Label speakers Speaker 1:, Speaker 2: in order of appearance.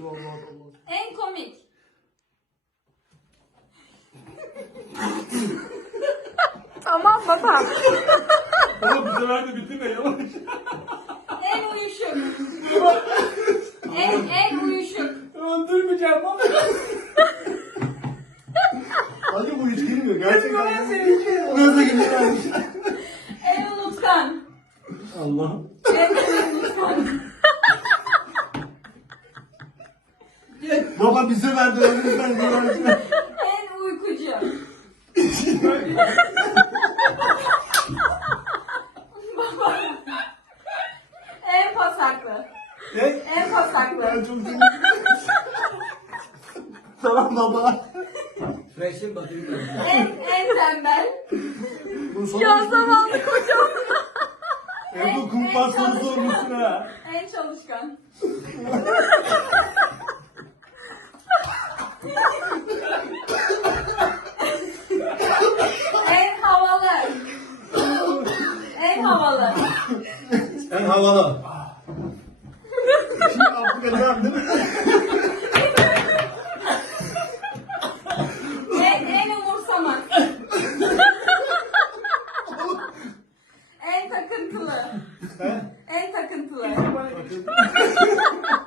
Speaker 1: En komik.
Speaker 2: Tamam baba.
Speaker 3: Oğlum bu sefer de bitirme yavaş.
Speaker 1: En uyuşuk. En uyuşuk.
Speaker 3: Öldürmeyeceğim ama.
Speaker 4: Hadi bu hiç girmiyor. Gerçekten.
Speaker 3: Ben seni hiç girmiyor.
Speaker 4: Nasıl girmiyor?
Speaker 1: En unutkan.
Speaker 4: Allah'ım.
Speaker 1: En unutkan.
Speaker 4: Baba bir sefer de öldürürsen de
Speaker 1: En uykucu. Baba. En pasaklı.
Speaker 4: Ne?
Speaker 1: En pasaklı.
Speaker 4: Ben çok sinirliyim. Tamam baba.
Speaker 5: Fresh'in bakayım.
Speaker 1: En tembel.
Speaker 4: Bu son
Speaker 2: Ya zavallı kocam.
Speaker 4: Bu kumpas soru sormuşsun ha.
Speaker 1: En çalışkan. En havalı. En havalı.
Speaker 4: En havalı. Şimdi Afrika'dan değil mi?
Speaker 1: En umursamaz. En takıntılı.
Speaker 4: He?
Speaker 1: En takıntılı.
Speaker 4: Bakın.